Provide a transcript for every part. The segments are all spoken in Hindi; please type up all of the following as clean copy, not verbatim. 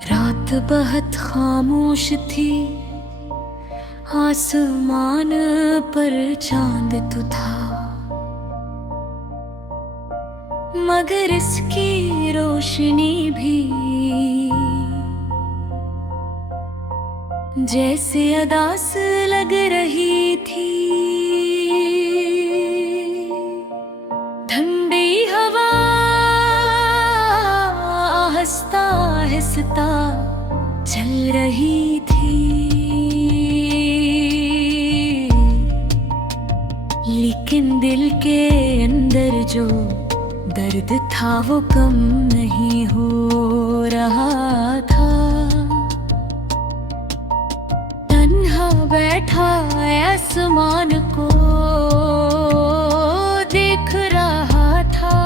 रात बहुत खामोश थी, आसमान पर चांद तो था, मगर इसकी रोशनी भी जैसे अदास लग रही थी। ठंडी हवा आहिस्ता आहिस्ता चल रही थी, लेकिन दिल के अंदर जो दर्द था वो कम नहीं हो रहा था। तन्हा बैठा आसमान को देख रहा था,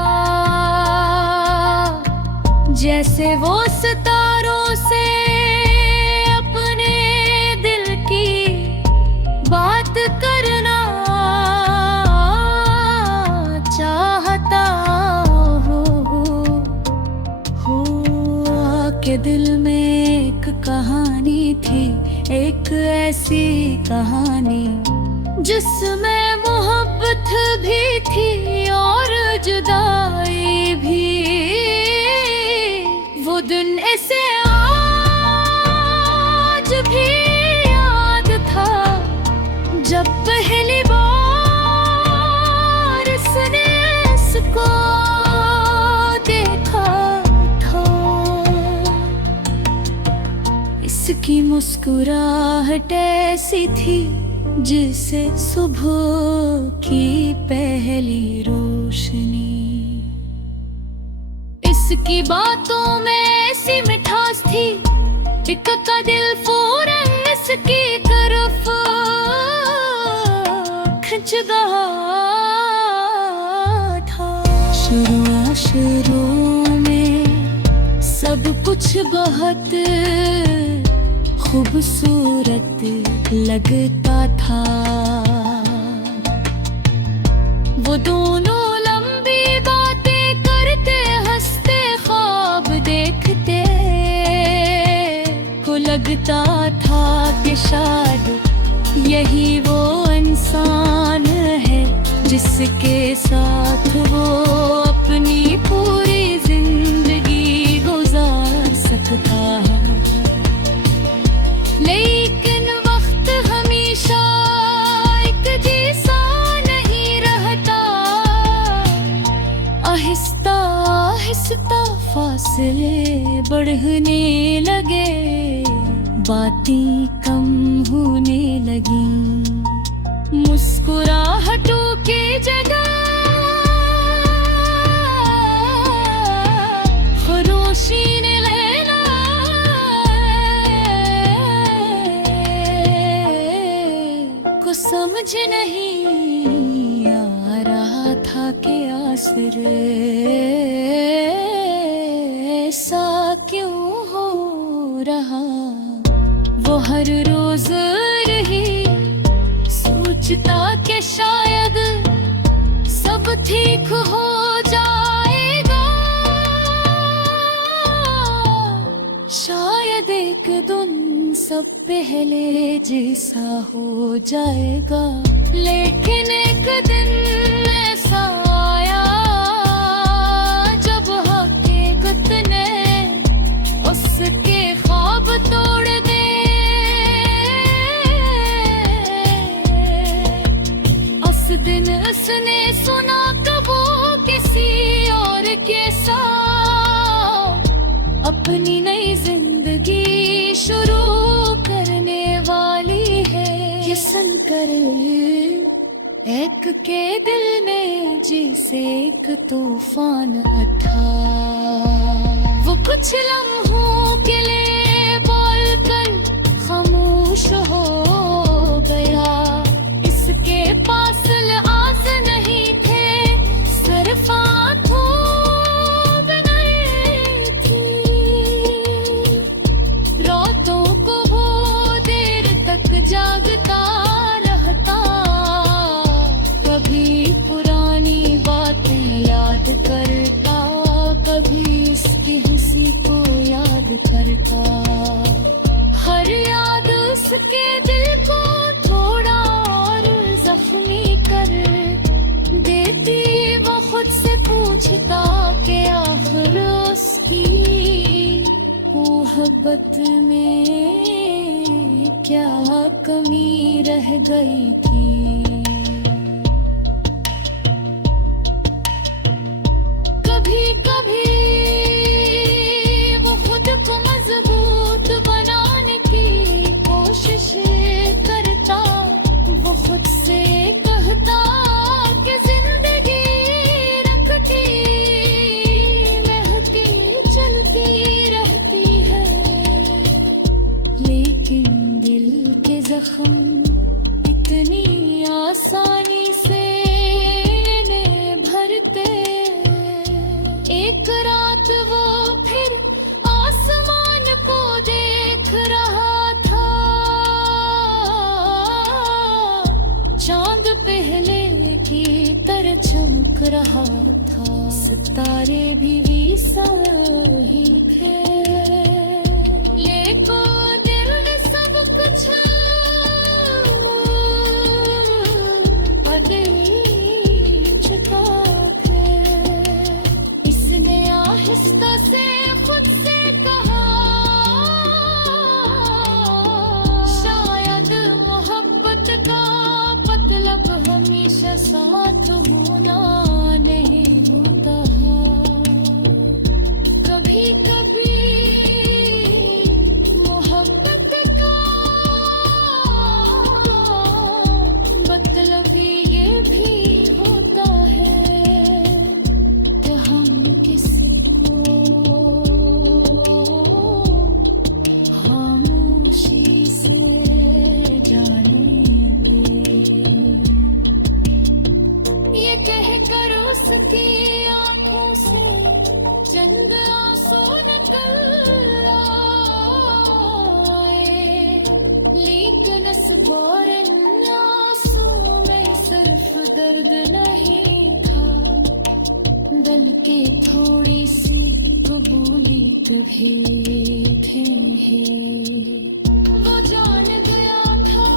जैसे वो सितारों से अपने दिल की बात करना चाहता हो। के दिल में एक कहानी थी, एक ऐसी कहानी जिसमें मोहब्बत भी थी और जुदाई भी। वो दिन ऐसे आज भी याद था, जब पहली बार इसने इसको देखा था। इसकी मुस्कुराहट ऐसी थी जिसे सुबह की पहली रोशनी। इसकी बातों में ऐसी मिठास थी, एक का दिल फौरन इसकी तरफ खिंच गया था। शुरू में सब कुछ बहुत खूबसूरत लगता था। वो दोनों लंबी बातें करते, हंसते, ख्वाब देखते, को लगता था कि शायद यही वो इंसान है जिसके साथ वो अपनी पूरी जिंदगी गुजार सकता है। लेकिन वक्त हमेशा एक जैसा नहीं रहता, आहिस्ता आहिस्ता फासले बढ़ने लगे, बातें कम होने लगी। मुस्कुराहटों की जगह खामोशी ने लेना को समझ नहीं आ रहा था कि आखिर ऐसा क्यों हो रहा। वो हर रोज रही सोचता कि शायद सब ठीक हो जाएगा, शायद एक दिन सब पहले जैसा हो जाएगा। लेकिन एक दिन ऐसा आया जब हकीकत ने उसके ख्वाब तोड़ दे। उस दिन उसने सुना कब वो किसी और के साथ अपनी नई जिंदगी शुरू करने वाली है। ये सुनकर एक के दिल में जैसे एक तूफान उठा। वो कुछ लम्हों के लिए बोलकर खामोश हो गया। इसके पास आस नहीं थे, सिर्फ आंखों बन गई थी। रातों को वो देर तक जागता रहता, कभी पुरानी बातें याद करता, कभी इसकी हंसी को याद करता। हर याद उसके दिल को थोड़ा और जख्मी कर देती। वो खुद से पूछता कि आखिर उसकी मोहब्बत में क्या कमी रह गई थी। कभी कभी वो खुद को मजबूत बनाने की कोशिश करता। वो खुद से कहता कि जिंदगी रखती महती चलती रहती है, लेकिन दिल के जख्म इतनी आसानी से नहीं भरते। एक रात वो फिर आसमान को देख रहा था। चांद पहले की तरह चमक रहा था। सितारे भी वैसा ही थे, लेकिन दिल में सब कुछ बदल चुका था। इसने आहिस्ता से खुद से कहा, शायद मोहब्बत का मतलब हमेशा साथ होना नहीं होता। कभी कभी मोहब्बत का मतलब ये भी होता है कि हम किसी को खामोशी से जानेंगे। ये कहकर उसकी आंखों से चंद आंसू निकल आए, लेकिन इस बार आंसू में सिर्फ दर्द नहीं था, बल्कि थोड़ी सी कबूलियत भी थी। वो जान गया था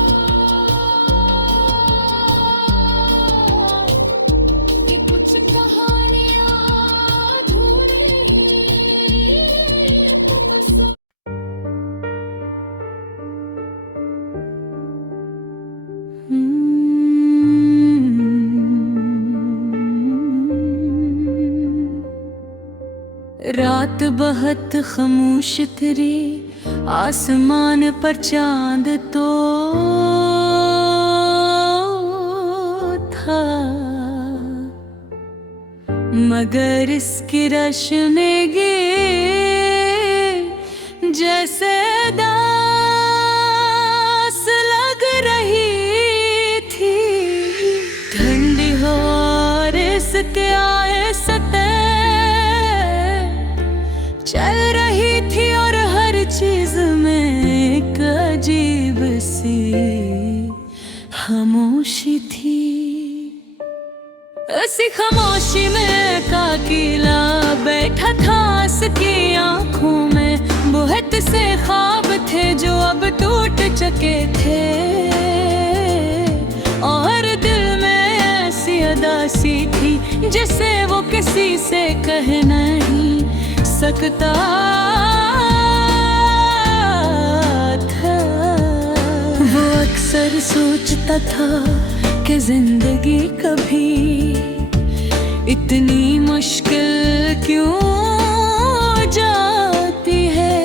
कि कुछ कहानियां अधूरी तो पसंद। रात बहुत खामोश तेरे आसमान पर चांद तो था, मगर इसकी रोशनी जैसे दास लग रही थी। ठंडी हो और इसके आए सते चल रही थी, और हर चीज में एक अजीब सी खामोशी थी। उसी खामोशी में काकिला बैठा था, उसकी आंखों में बहुत से ख्वाब थे जो अब टूट चुके थे, और दिल में ऐसी उदासी थी जिसे वो किसी से कह नहीं सकता था। वो अक्सर सोचता था कि जिंदगी कभी इतनी मुश्किल क्यों जाती है।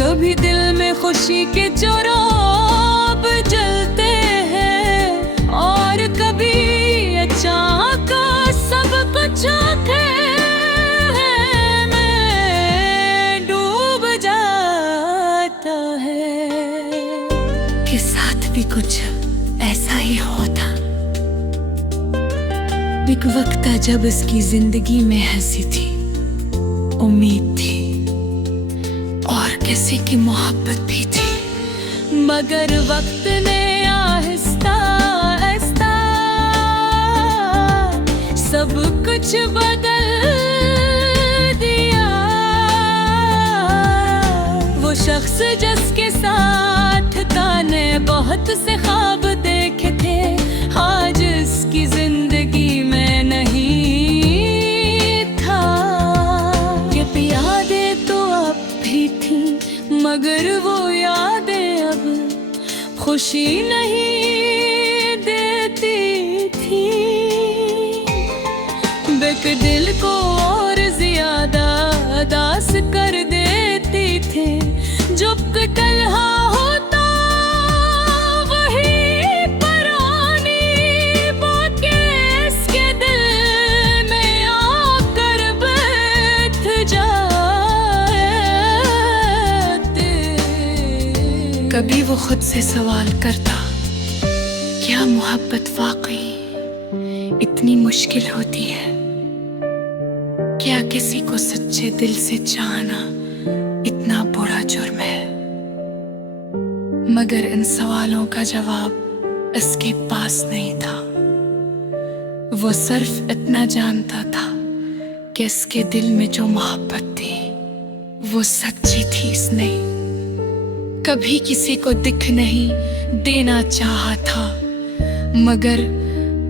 कभी दिल में खुशी के चोराब जलते हैं, और कभी अचानक सब कुछ के साथ भी कुछ ऐसा ही होता। एक वक्त था जब इसकी जिंदगी में हंसी थी, उम्मीद थी, और किसी की मोहब्बत भी थी, मगर वक्त ने आहिस्ता आहिस्ता सब कुछ बदल दिया। शख्स जिसके साथ ताने बहुत से ख्वाब देखे थे, आज इसकी जिंदगी में नहीं था। ये यादें तो अब भी थी, मगर वो यादें अब खुशी नहीं देती थी। बेक दिल को और ज्यादा दास कर देती थी। जो तन्हा होता वही परानी बातें इसके दिल में आकर बैठ जाते। कभी वो खुद से सवाल करता, क्या मोहब्बत वाकई इतनी मुश्किल होती है? क्या किसी को सच्चे दिल से चाहना इतना बुरा जुर्म है? मगर इन सवालों का जवाब इसके पास नहीं था। वो सिर्फ इतना जानता था कि इसके दिल में जो मोहब्बत थी वो सच्ची थी। इसने कभी किसी को दिख नहीं देना चाहा था, मगर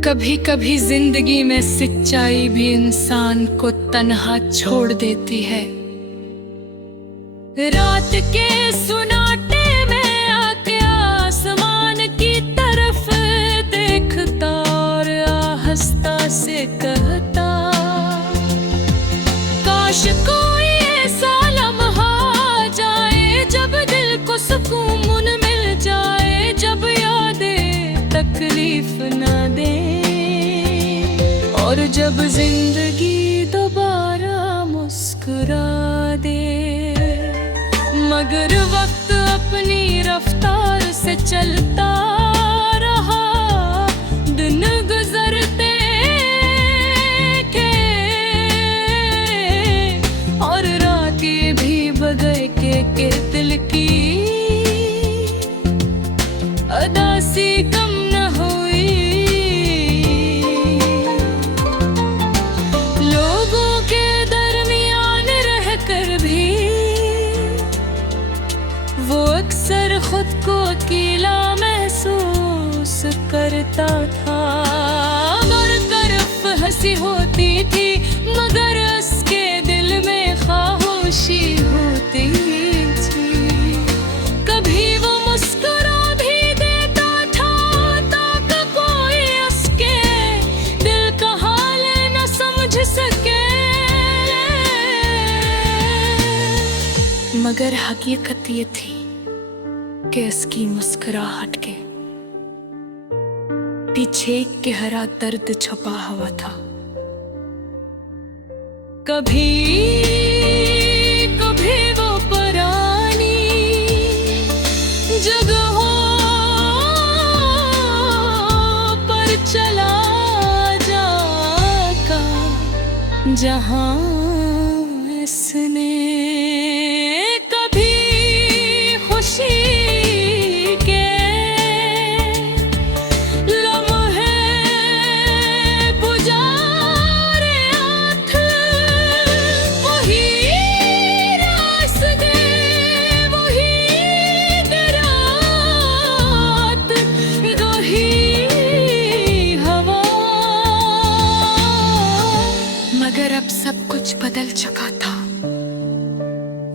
कभी कभी जिंदगी में सच्चाई भी इंसान को तन्हा छोड़ देती है। रात के सुनाटे में आके आसमान की तरफ देखता और आहिस्ता से कहता, काश कोई ऐसा लम्हा जाए जब दिल को सुकून मिल जाए, जब यादें तकलीफ ना दे और जब जिंदगी दोबारा मुस्कुरा दे। मगर वक्त अपनी रफ्तार से चलता रहा, दिन गुजरते के और रातें भी बगैर के दिल की अदासी कम न हुई। लोगों के दरमियान रहकर भी वो अक्सर खुद को अकेला महसूस करता था। हर तरफ हंसी होती थी, मगर उसके दिल में खामोशी होती थी। कभी वो मुस्कुरा भी देता था ताकि कोई उसके दिल का हाल न समझ सके, मगर हकीकत ये थी कि इसकी मुस्कुराहट के पीछे एक गहरा दर्द छुपा हुआ था। कभी कभी वो पुरानी जगहों पर चला जाता जहां इसने सब कुछ बदल चुका था।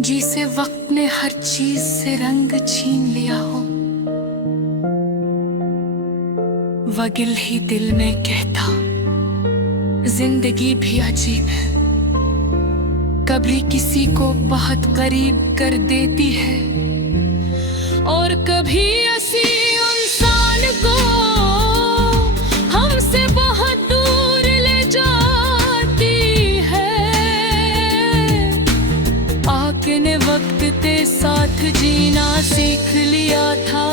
जिसे वक्त ने हर चीज से रंग छीन लिया हो, वगिल ही दिल में कहता, जिंदगी भी अजीब है, कभी किसी को बहुत करीब कर देती है और कभी ऐसी इंसान को हमसे बहुत दूर ले जाती है। आके ने वक्त के साथ जीना सीख लिया था,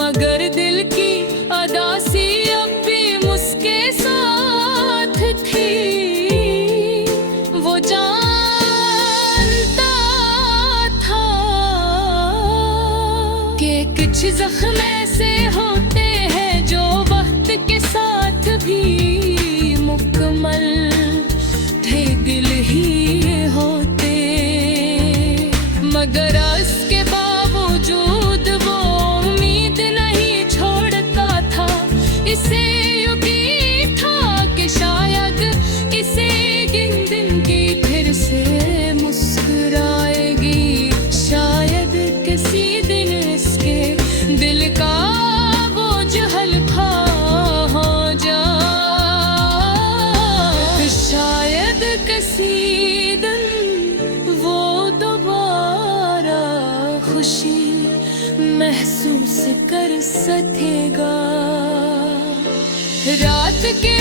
मगर दिल की अदासी अब भी मुझके साथ थी। वो जानता था कि कुछ जख्म ऐसे होते हैं जो वक्त के साथ भी मुकम्मल थे, दिल ही होते। मगर इसके बावजूद वो उम्मीद नहीं छोड़ता था। इसे यकीन था कि शायद इसे एक दिन की फिर से मुस्कुराएगी, शायद किसी दिन इसके दिल का बोझ हल्का हो जाए, शायद किसी दिन वो दोबारा खुशी महसूस कर सकेगा। रात के